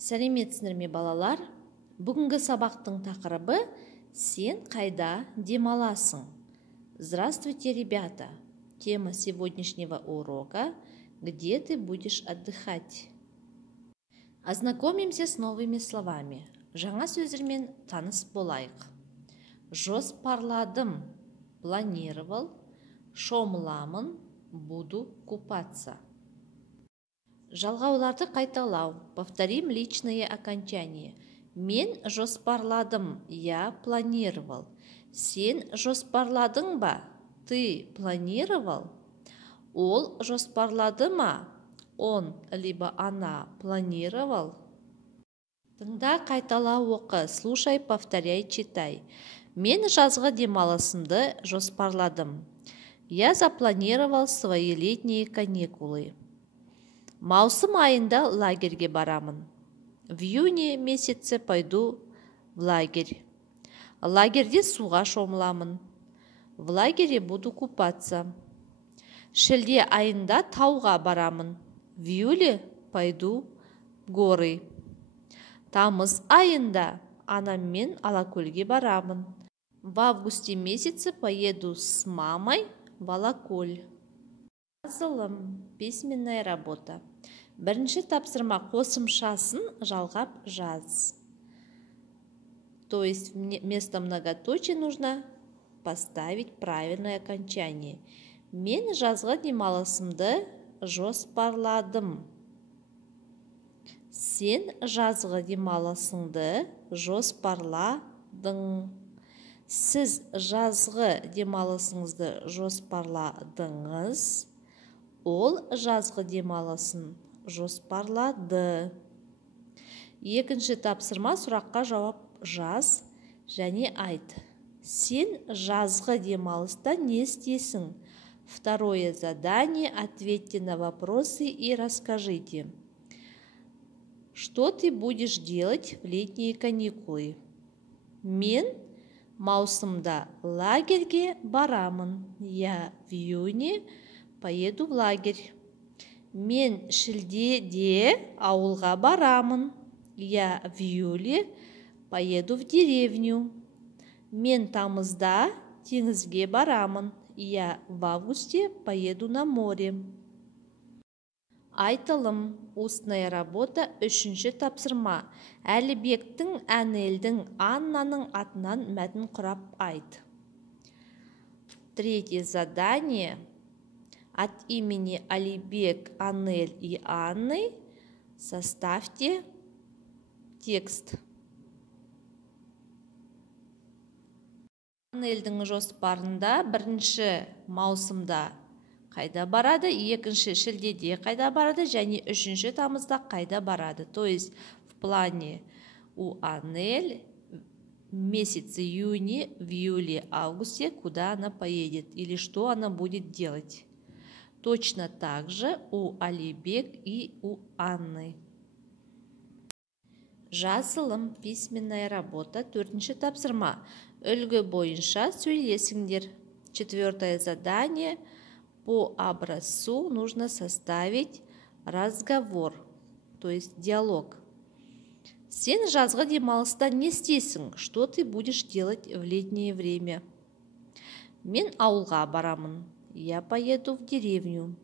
Сәлеметсіздер ме балалар? Бүгінгі сабақтың тақырыбы «Сен қайда демаласың?» Здравствуйте, ребята! Тема сегодняшнего урока «Где ты будешь отдыхать?» Ознакомимся с новыми словами. Жаңа сөздермен таныс болайық. Жоспарладым, планировал, шомыламын, буду купаться. Жалғауларды қайталау. Повторим личное окончание. Мен жоспарладым, я планировал. Сен жоспарладың ба? Ты планировал? Ол жоспарлады ма? Он либо она планировал? Тыңда, қайтала оқы. Слушай, повторяй, читай. Мен жазғы демалысымды жоспарладым. Я запланировал свои летние каникулы. Маусым айында лагерьге барамын. В июне месяце пойду в лагерь. Лагерьде суға шомыламын. В лагере буду купаться. Шілде айында тауға барамын. В июле пойду в горы. Тамыз айында анаммен Алакөлге барамын. В августе месяце поеду с мамой в Алакөл. Жазылым, письменная работа. Бірінші тапсырма қосымшасын жалғап жаз. То есть вместо многоточия нужно поставить правильное окончание. Мен жазғы демалысымды жоспарладым. Сен жазғы демалысыңды жоспарладың. Сіз жазғы демалысыңызды жоспарладыңыз. Ол жазғы демалысын жоспарлады. Екінші тапсырма сұраққа жауап жаз және айт. Сен жазғы демалыста не істесің? Второе задание. Ответьте на вопросы и расскажите. Что ты будешь делать в летние каникулы? Мен маусымда лагерьге барамын. Я в июне поеду в лагерь. Мен шілдеде ауылға барамын. Я в июле поеду в деревню. Мен тамызда теңізге барамын. Я в августе поеду на море. Айтылым. Устная работа. Үшінші тапсырма. Әлібектің, Әнелдің, Аннаның атынан мәтін құрап айт. Третье задание. От имени Алибек, Анель и Анны составьте текст. Анельдің жоспарында бірінші маусымда қайда барады, екінші шілдеде қайда барады және үшінші тамызда қайда барады. То есть в плане у Анель в месяце июне, в июле, августе куда она поедет или что она будет делать. Точно так же у Алибек и у Анны. Жазылым, письменная работа. Төртінші тапсырма. Үлгі бойынша сөйлесіңдер. Четвертое задание. По образцу нужно составить разговор, то есть диалог. Сен жазғы демалыста не істесің? Что ты будешь делать в летнее время? Мен ауылға барамын. Я поеду в деревню.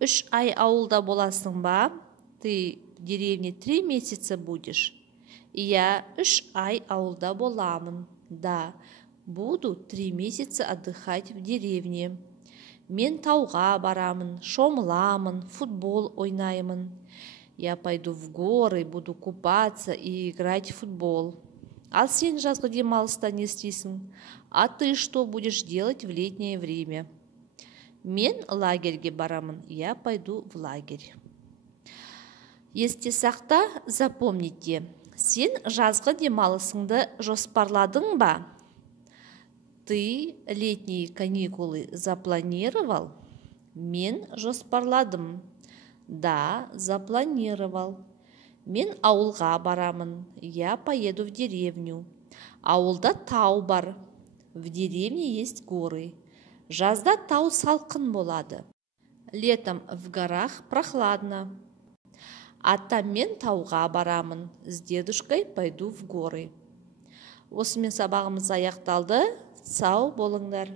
3 ай ауылда боласың ба? Ты в деревне 3 месяца будешь? Я 3 ай ауылда боламын. Да, буду 3 месяца отдыхать в деревне. Мен тауға барамын, шомыламын, футбол ойнаймын. Я пойду в горы, буду купаться и играть в футбол. Ал сен жазғы демалыста не істейсің? А ты что будешь делать в летнее время? Мен лагерьге барамын. Я пойду в лагерь. Есте сақта, запомните. Сен жазғы демалысыңды жоспарладың ба? Ты летние каникулы запланировал? Мен жоспарладым. Да, запланировал. Мен ауылға барамын. Я поеду в деревню. Ауылда тау бар. В деревне есть горы. Жазда тау салқын болады. Летом в горах прохладно. Атам мен тауға барамын. С дедушкой пойду в горы. Осымен сабағымыз аяқталды. Сау болыңдар.